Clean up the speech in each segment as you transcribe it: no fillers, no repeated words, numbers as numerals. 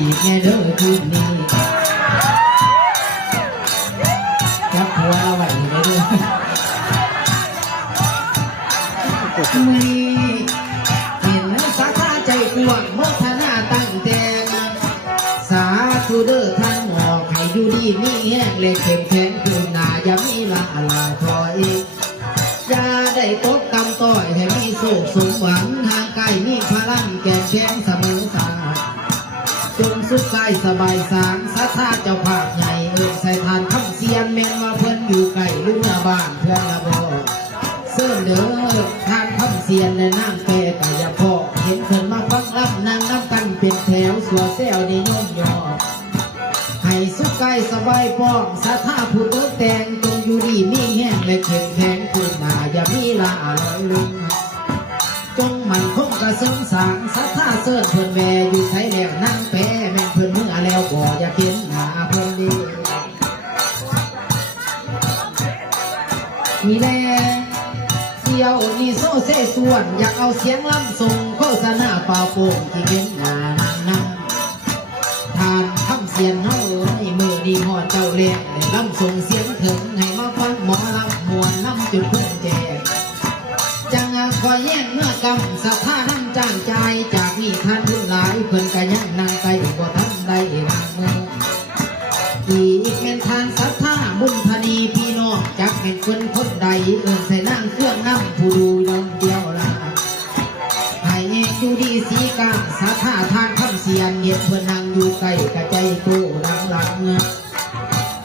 อีกแง่เด้อคืนนี้จับหัวเราไว้อีกแง่เด้อมือเห็นสาขาใจกว้างโมทนาตั้งแต่สาธุเด้อท่านหมอกให้อยู่ดีมีแห้งเลยเข้มแข็งคืนหน้าอย่ามีละถอยอย่าได้ตกต่ำต้อยให้มีสุขสมหวังทางกายมีพลังแก่แข็งเสมอสาจงสุขกายสบายสางสัทธาเจ้าภาพใหญ่ใส่ทานคำเสียนแม่นว่าเพื่อนอยู่ไกลลูกบ้านเพื่อนละบ่เสื่อเด้อทานคำเสียนในนั่งแปรกายพ่อเห็นเพิ่นมาฟังรับนางน้ำกันเป็นแถวสัวเซลในย่อมยอให้สุขกายสบายป้องสัทธาผู้ตกแต่งจงอยู่ดีมีแห้งและเข้มแข็งขึ้นหน้าอย่ามีละลอยลืมจงมันคงกระเสริมสางสัทธาเสื่อเพิ่นแวอยู่ใช้แล้วนั่งแปรแม่นเพิ่นเมื่อแล้วบ่อย่าเห็นหน้าเพิ่นดีมีแลเที่ยวนี่โซ่เซ่ส่วนอยากเอาเสียงล้ำส่งโฆษณาเป่าโป่งที่เป็นหน้านางทานทำเสียงเฮาให้มือดีหอดเจ้าเลี้ยงล้ำส่งเสียงถึงให้มาฟังหมอลำมวนน้ำจุดเพื่อนแจกจังคอยแย่งเมื่อกำสัทธาน้ำจ้างใจจากนี่ท่านทุนหลายเพิ่นกะยังนางไก่บ่ทันได้นางเมืองอีกเป็นทานสัทธาบุญธนีพี่น้องจักเป็นคนคนใดใส่นั่งเครื่องน้ำผู้ดูยองเดียวละให้อยู่ดีสีกาสัทธาทานคำเสียนเงียบเพื่อนนั่งอยู่ใกล้กะใจโตดังหลัง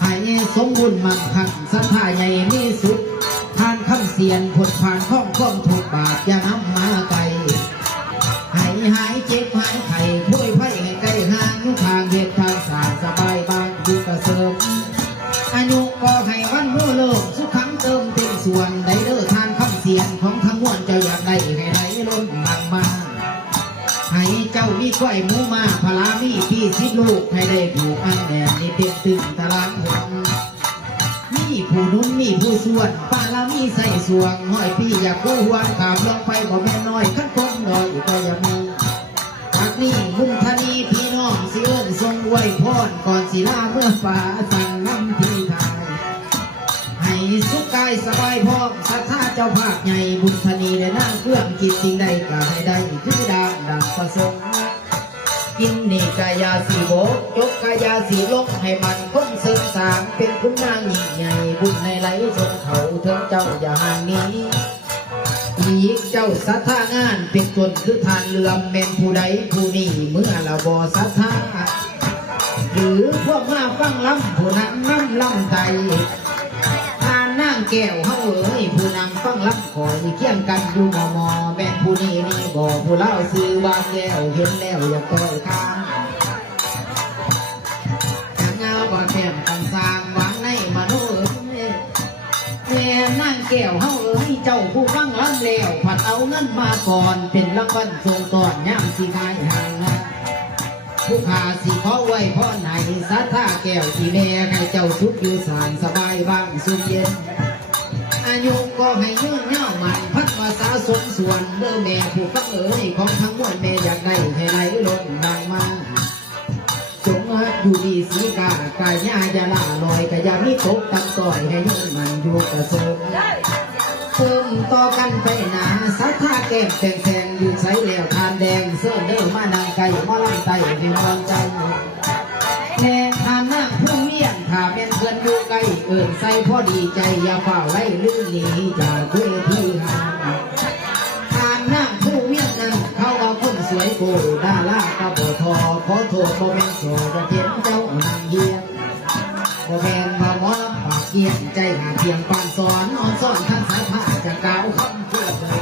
ให้สมบุญมั่งคั่งสัทธาใหญ่มีสุดทานคำเสียนผลผ่านข้องข้อมถูกบาทอย่านำมาไกลให้หายเจ็บหายไข้พ้วยไผ่ให้ไกลห่างยุทางเหตุทางสารสบายบ้านอยู่กระเสริมอายุก็ให้วันโมโลกสุขังเติมเต็มส่วนได้เด้อทานคำเสียนของทั้งมวลเจ้าอยากได้ให้ไหลล้นบังมาให้เจ้ามีกล้วยหมูมาพลามีพี่สิบลูกให้ได้ผูกอันแดนนี่เป็นตึงตารางหัวมีผู้นุ่มมีผู้ส่วนป้าละมีใส่สวงห้อยพี่อยากกู้หวานขามลงไปบ่แม่น้อยขั้นคงดอยก็อย่ามีอักนี้บุญธนีพี่น้องสิเอิ้นทรงไว้พรก่อนสิลาเมื่อฟ้าสั่งน้ำพี่ทายให้สุขกายสบายพร้อมสัทธาเจ้าภาพใหญ่บุญธนีได้นั่งเครื่องกินสิ่งใดก็ให้ได้คือดังประสงค์กินนี่กายาสีโบกยกกายาสีลกให้มันคงเสริมสางเป็นคุณนางยิ่งใหญ่บุญในไหลทรงเขาเถิงเจ้าอย่าห่างนี้อีกเจ้าสัทธางานเป็นตนคือทานเลื่อมแม่นผู้ใดผู้นี้เมื่อละบ่สัทธาหรือพวกมาฟังล้ำผู้นั้นน้ำล้ำใจทานนั่งแก้วเฮาผู้นำฟังล้ำคอยเคียงกันอยู่มอแม่นผู้นี้นี่บ่ผู้เล่าซื้อว่าแก้วเห็นแล้วอย่าปล่อยข้ามจะเงาบ่แก้มต่างสร้างหวังในมโนแม่นั่งแก้วเฮาเจ้าผู้ฟังล้ำแล้วผัดเอาเงินมาก่อนเป็นรางวัลทรงตอนย่ำสิขายห่างผู้ขาสิขอไว้พ่อไหนสัทธาแก้วที่แม่ให้เจ้าสุขอยู่สานสบายบ้างสุขเย็นอายุก็ให้ยืนเน่ามันพัดภาษาสมส่วนเด้อแม่ผู้ฟังของทั้งมวลแม่อยากได้ให้ไหลล้นดังมาจงอยู่ดีสีกากายญาอย่าละลอยกะยามีตกตับต่อยให้ยืนมันอยู่กระทรงเพิ่มต่อกันไปหนาสัทธาแก้มแสงอยู่ใช้แล้วทานแดงเสื้อเด้อมานางไก่มาลำไตให้นอนใจแน่ทานนั่งผู้เมียนถ้าเป็นเพื่อนอยู่ไกลใส่พอดีใจอย่าเฝ้าไล่ลื่นหนีจากคุยที่ห่างทานนั่งผู้เมียนนั่งเขาเอาคนสวยโกดาล่ากระโปทอขอโทษบ่เป็นโสจะเห็นเจ้านางเยียนบ่แม่นบ่หมอปากเกียนใจหาเพียงปานสอนอ่อนสอนท่านสายผ้าจะกล่าวคำพูดเลย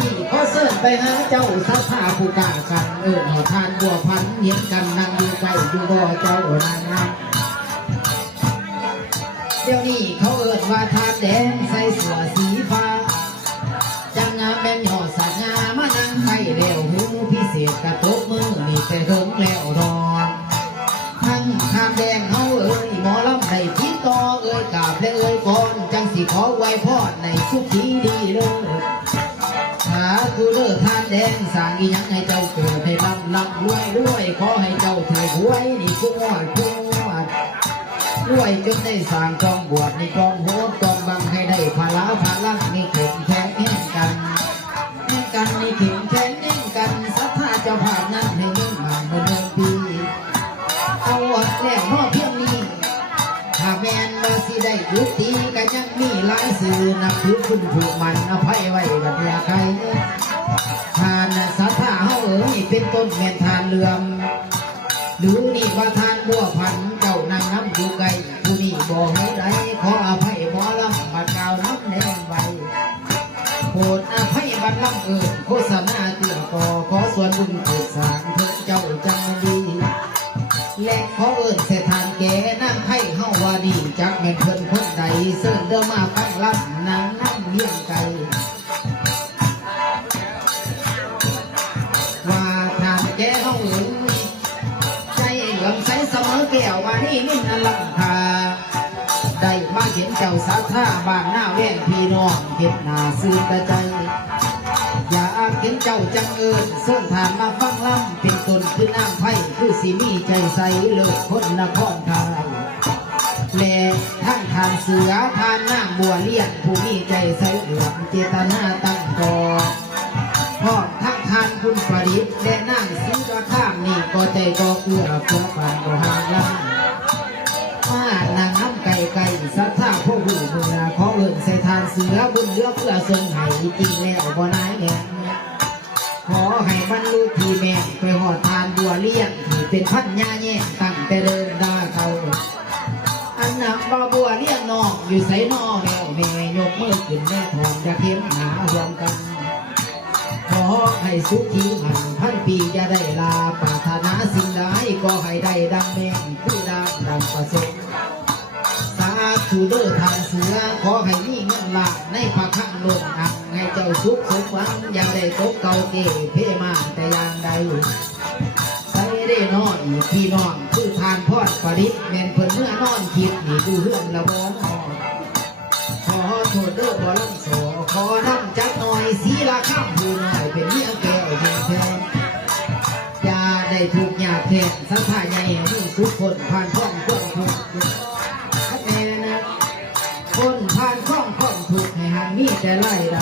นี่ก็เสิร์ฟไปหาเจ้าสัทธาผู้กล้ากันหอทานบัวพันเห็นกันนั่งอยู่ใกล้อยู่บ่เจ้านางงามเดี๋ยวนี้เขาว่าทานแดงใส่เสื้อสีฟ้าจังงามแม่นหอดสักงามานั่งไข่แล้วหูพิเศษกระตกมือนี่แต่เฮิงแล้วรอนทั้งทานแดงเขาหมอลำในที่ต่อกราบและก่อนจังสิขอไว้พอดในทุกทีดีเลยหาคือเลิกทาน แดงสร้างอีหยังให้เจ้าเกิดให้ร่ำร่ำรวยรวยขอให้เจ้าถือหวยนี่ผู้งวดผู้งวดรวยจนได้สร้างกองบวชในกองโหดกองบังให้ได้พลาพลังนี่เข็มแข็งแห่งกันแห่งกันนี่เข็มแข็งแห่งกันศรัทธาเจ้าภาพนั้นให้ยิ่งมันเดินปีเอาแล้วนอเพียงนี้ถ้าแมนมาสิได้ยุติก็ยังมีหลายสื่อนับถือคุณผูกมันอภัยไว้กับเมียใครทานศรัทธาเฮาเป็นต้นแม่นทานเลื่อมหรือนี่ว่าทานบัวพันเจ้านางน้ำอยู่ไกลผู้นี้บอกให้ไรขออภัยบ่ลำบัดกล่าวน้ำแนงไว้โปรดอภัยบัดลำโฆษณาเกื้อก่อขอส่วนบุญเกิดสร้างเพื่อเจ้าจังดีและขอเสถานแก่นั่งไข่เฮาว่าดีจักแม่นเพิ่นคนใดเสิร์ฟเดิมมาฟังลำนางน้ำเลี้ยงไก่ว่าทานแก่เฮาใจเหลื่อมใสเสมอแก้วว่านี่นิ่นลังคาได้มาเห็นเจ้าสาธาบ้านหน้าแว่นพี่น้องเห็นหน้าซื่อตาใจอยากเห็นเจ้าจังเส้นทานมาฟังลำเป็นตนคือน้ำไผ่คือสีมีใจใสเลิศคนนครไทยและท่านทานเสือทานน้ำบัวเลี้ยงผู้มีใจใสเหลือเจตนาตั้งก่อพ่อทั้งทานคุณประดิษฐ์และนั่งสีกระข้ามนี่ก็ใจก็เอื้อเพื่อผ่านก็ห่างลำมานางน้ำไก่ไก่สัทธาพ่อหูมือขอใส่ทานเสือบุญเลือกเพื่อทรงให้จริงแล้วบ่นายแง่ขอให้บรรลุที่แม่ไปหอดทานบัวเลี้ยงที่เป็นพันยาแย่ตั้งแต่เดินได้เขาอันนับบัวเลี้ยงนอกอยู่ใส่นอแนวแม่ยกมือขึ้นแม่ทองจะเข้มหนารวมกันขอให้สุขีหันพันปีจะได้ลาปรารถนาสิ่งใดก็ให้ได้ดังแม่ผู้ดังประสงค์สาธุเด้อทางเสือขอให้มีเงินหลากในพระข้างล้นอังให้เจ้าสุขสมหวังอย่าได้ตกเก่าเกเพ่มาแต่อย่างใดใส่ได้นอนพี่น้องคือทานพอดประดิษฐ์แม่นเพิ่นเมื่อนอนคิดนี่ดูเฮือนละบ่ขอโทษเด้อบ่ลำโสขอน้ำจักหน่อยสีละข้ามผู้น้อยเป็นเมียแก้วเมียแทนอย่าได้ถูกหยาบแทนสัทธาใหญ่มีสุขคนผ่านพ้องพ้องทุกแน่นะคนผ่านพ้องพ้องทุกให้หันมีแต่ไล่ใด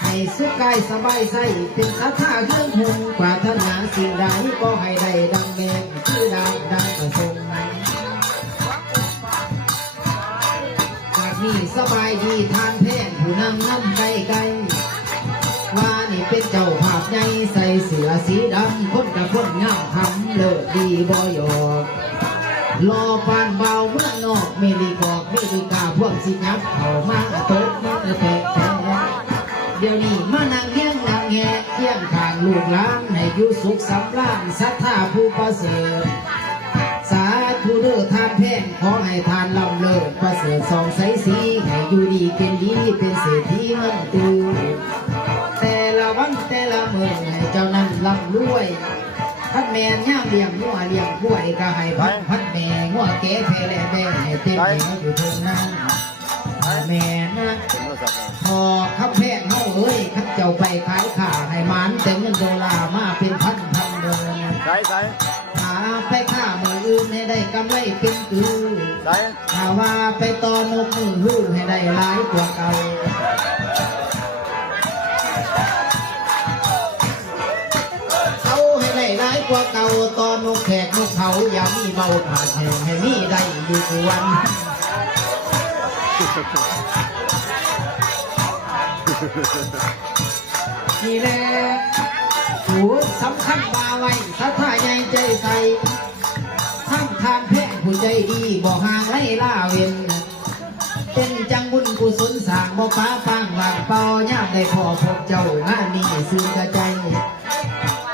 ให้สุขกายสบายใจเป็นสัทธาเครื่องหงปรารถนาสิ่งใดก็ให้ได้ดังแม่คือดังประสงค์นี่สบายดีทานแพงผู้นั่งน้ำไก่ไก่ว่านี่เป็นเจ้าภาพใหญ่ใส่เสือสีดำคนกับคนงามทำเลิศดีบ่ยอกรอปานเบาเมื่อนอกเมริกอกเมริกาพวกสิยับเข้ามาตกมาแตะเดี๋ยวนี้มานั่งเลี้ยงนางแง่เที่ยงทางลูกหลานให้อยู่สุขสำราญศรัทธาผู้ประเสริฐสาธุเด้อทานแพงขอให้ทานลำเลิศประเสริฐสองใสสีให้อยู่ดีเป็นดีเป็นเศรษฐีเงินตูแต่ละวันแต่ละเมื่อให้เจ้านั้นร่ำรวยพัดแม่ย่ามเลี้ยงงัวเลี้ยงกล้วยก็ให้พัดแม่งัวแก่แพร่แบ่ให้เต็มแม่อยู่ตรงนั้นแม่นะพอขับแพงเฮาขับเจ้าไปขายข่าให้มันแต่เงิน$มาเป็นพันเดินใช่ไปฆ่ามืออื่นให้ได้กำไรเป็นคือถ้าว่าไปตอนนกมือหูให้ได้หลายกว่าเก่าเขาให้ได้หลายกว่าเก่าตอนนกแขกนกเขาอย่ามีเบาผ่าแข่งให้มีได้อยู่ทุกวันนี่แหละหูสำคัญมาไว้สัทธาใหญ่ใจใสทั้งทานแพงผู้ใจดีบ่ห่างไล่ล่าเว้นเป็นจังบุญกุศลสร้างบ่ฟ้าฟังหลังเป่าย่ามได้พอพบเจ้างานนี้ซื่อกระใจ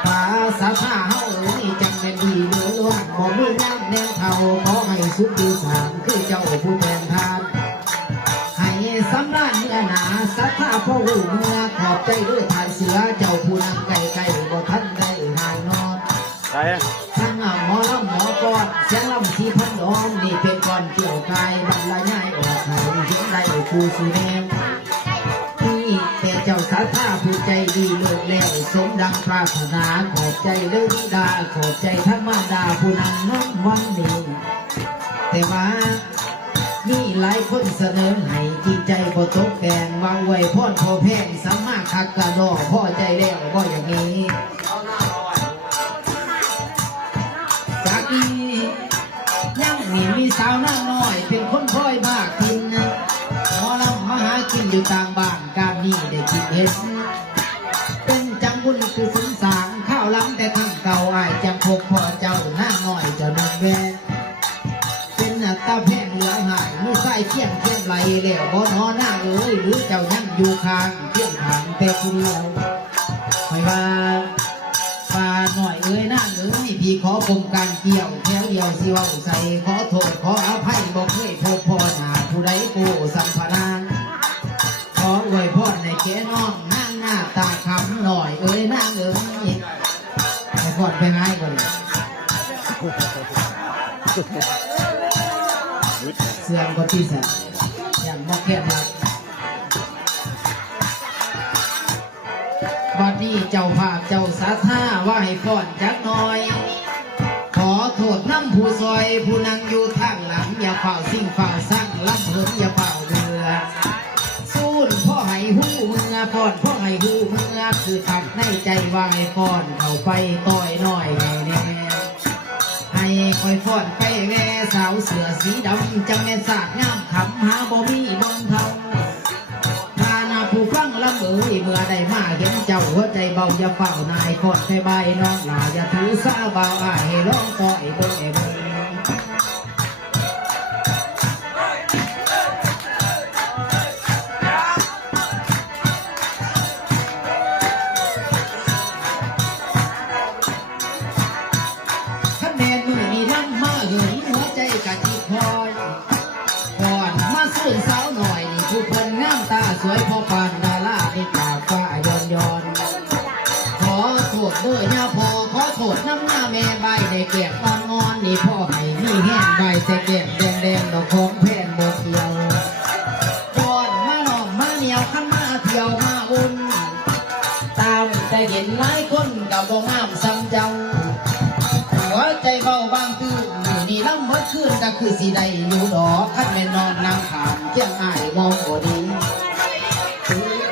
ฟ้าสัทธาเฮานี่จังเป็นดีเหลือล้นบ่มีน้ำแนวเท่าขอให้สุขดีสามคือเจ้าผู้แทนทานให้สำราญเนื้อหนาสัทธาพ่อหูเมื่อขอบใจด้วยทานเสือเจ้าผู้นำไก่ไก่บ่ทันได้หายนอนทั้งหมอลำหมอกอดเสียงลำที่พันดอมนี่เป็นก่อนเกี่ยวกายบรรลัยง่ายออกหายเห็นได้คู่สุแนมนี่แต่เจ้าสัทธาผู้ใจดีเลิศ สมดังปรารถนาขอบใจเรื่องดาขอบใจท่านมาดาผู้นำน้ำวันนี้แต่ว่ามีหลายคนเสนอให้ที่ใจบ่ตกแต่งวางไว้พ่อนพอแพงสามารถคักกระดอพ่อใจแล้วก็อย่างนี้จากนี้ยังมีสาวน้าน้อยเป็นคนคอยมากกินหมอลำมาหากินอยู่ต่างบ้านการนี้ได้คิดเห็นเป็นจังบุญคือสงสารข้าวล้ำแต่ข้างเก่าอ้ายจังพกพ่อเจ้าหน้าน้อยเจ้าหนุ่มแวเป็นหน้าตาแพงเหลือหายมีไส้เขี้ยนเขี้ยนไหลแล้วบ่นอหน้าเอ้ยหรือเจ้ายังอยู่ข้างเขี้ยนหางแต่ผู้เดียวไม่ว่าป่าหน่อยเอ้ยหน้าเอ้ยพี่ขอคมการเกี่ยวแถวเดียวสิว่าใส่ขอโทษขออภัยบอกเคยพบพ่อหน้าผู้ใดโกสัมภารานขออวยพรในแก่น้องนั่งหน้าตาคำหน่อยเอ้ยหน้าเอ้ยให้พรไปง่ายกว่าเลยเสื่อมก็ที่แสนอย่างมอกแก้มรักวันนี้เจ้าภาพเจ้าสาธาว่าให้พรจักหน่อยขอโทษน้ำผู้ซอยผู้นั่งอยู่ทางหลังอย่าเฝ้าสิ่งเฝ้าสร้างลำเหินอย่าเฝ้าเรือสู้พ่อให้หูเมื่อพรพ่อให้หูเมื่อคือทักในใจว่าให้พรเข้าไปต่อยหน่อยแน่ให้คอยฟอนไปแว่สาวเสือสีดำจังแม่สาดงามขำหาบ่มีบนเทาพานาผู้ฟังลำเอ๋ยเมื่อได้มาเห็นเจ้าหัวใจเบาอย่าเฝ้านายฟอนไปใบน้องลาอย่าถือสาเบาอ้ายให้ร้องต่อยเบิ่งเบิ่งสวยพอปานดาราในตาฟ้าย้อนขอโทษเด้อย่าพอขอโทษน้ำหน้าแม่ใบได้แก้มอ่อนนี่พ่อให้มีแห้งใบแต่แก้มแดงดอกของแพนบกเดียวก่อนมาหนอมมาเหนียวขันมาเที่ยวมาอุ่นตามแต่เห็นหลายคนกับบ่งามซ้ำเจ้าหัวใจเบาบางตื่นนี่ล้ำเมื่อคืนก็คือสีใดอยู่ดอกขันแม่นอนนั่งขามเจียงอ้ายมองบ่ดี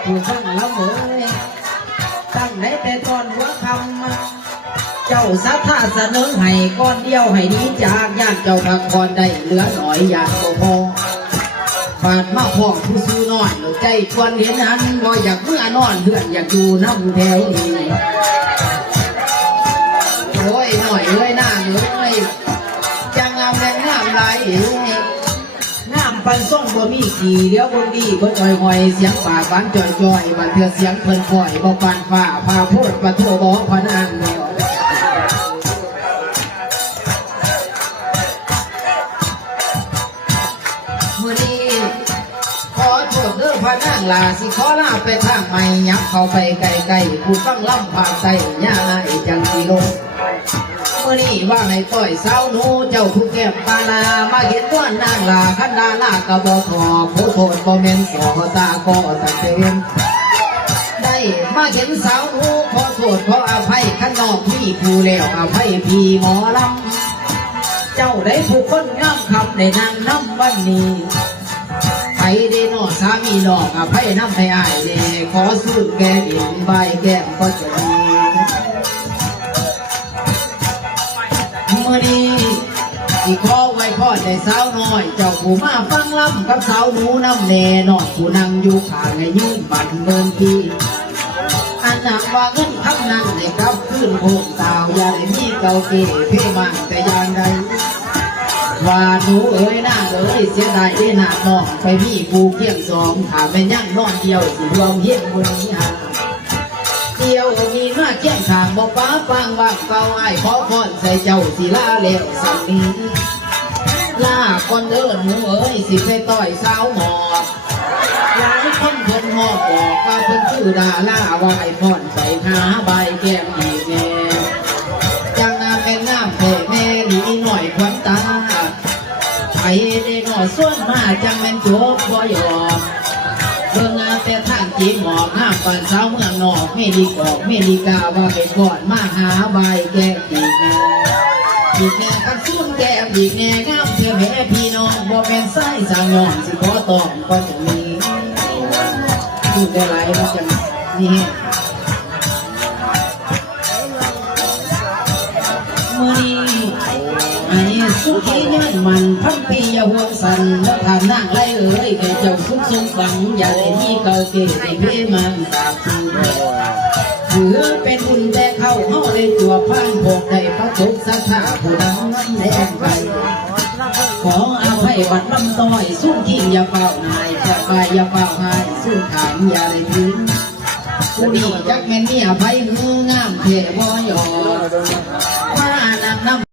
ผู้ฟังแล้วเมื่อตั้งไหนแต่ตอนหัวคำเจ้าสัทธาเสนอให้ก้อนเดียวให้ดีจากญาติเจ้าพักผ่อนได้เหลือหน่อยอยากบ่พอบาดมาพ่อผู้สู้นอนใจชวนเห็นหันบ่อยากเมื่อนอนเพื่อนอยากอยู่น้ำแถวนี้โอ้ยหน่อยเอ้ยหน้าเอ้ยจังงามแรงงามไรน้ำปันส่งบ่มีกี่เดี๋ยวบนดีบ่จ่อยหอยเสียงปากบ้านจ่อยมาเถื่อเสียงเพิ่นปล่อยบ่ปานฟ้าพาพูดประทั่วบ่พนันแล้วมื้อนี้ขอโทษเด้อพะนางลาสิขอลาไปทางใหม่ยับเข้าไปไกลๆผู้ฟังลำภาคใต้ย่าไอ้จังสิลงเมื่อนี้ว่าให้ปล่อยสาวหนูเจ้าผู้แก้มปานามาเห็นว่านางลาขันดาลากระบอกขอผู้โทษบ่แม่นสอตาก็ตัดเต็มได้มาเห็นสาวหนูขอโทษขออภัยขันนอกพี่ผู้แล้วอภัยพี่หมอลำเจ้าได้ผู้คนงามคำได้นางน้ำวันนี้ไปได้นอสามีนอกอภัยน้ำให้อายเด้ขอซื้อแก้ดินใบแก้มก็จะดีเมื่อนี้ที่ขอไว้พ่อได้สาวน้อยเจ้าผู้มาฟังลำกับสาวหนูน้ำแน่นอกผู้นั่งอยู่ข้างให้ยืนบันเมินทีอันหนักว่าเงินคำนั้นให้กลับขึ้นโคงตาวอย่าได้มีเก่าเก๋เพ่มันแต่อย่างใดว่าหนูเอ๋ยหน้าเอ๋ยเสียดายได้หน้าน้องไปมีผู้เพียงสองถามไปยั่งนอนเดียวสิรวมเฮียงบนนี้หาเดียวมีมาเคียงข้างบ่ป้าฟังว่างเฝ้าไอ้ขอพรใส่เจ้าสิลาเลี้ยวสักนี้ลาคนเดินหนูเอ๋ยสิไปต่อยสาวหมอกหลายคนเพิ่นหอบบอกว่าเพิ่นชื่อดาลาว่าไอ้พรใส่หาใบแก้มอีแน่จังงามเป็นงามเท่แม่หนีหน่อยควันตาไอ้เด็กหน่อส่วนมาจังแม่นโจบบ่ยอมเบิ่งแต่ทาง จีหมอกห้ามปันเช้าเมืองนอกไม่ดีกอกไม่ดีกาว่าเป็นก่อนมาหาใบแก้จีแน่จีแน่กันซุ่มแก้มจีแน่งามเพื่อแม่พี่น้องบ่เป็นไส้สางยองสิขอตอบก็จะมีพูดได้ไรมันจะนี่มื่อนี้ไอ้สุขีเงินมันพันปีอย่าห่วงสันแล้วทำนั่งไรเอ้ยแค่เจ้าสุขสมบังอย่าได้มีเก่าเกศในเพมันตามคือถือเป็นบุญแต่เข้าเฮาได้ตัวพันพกได้พระจบสัทธาผู้นำน้ำแดงไปขออาภัยบัดลำต้อยสู้ทิ้งอย่าเฝ้าหายจะไปอย่าเฝ้าหายสู้ถามอย่าได้ทิ้งผู้ดีจักแม่นเนี่ยไผงามเทบ่ยอ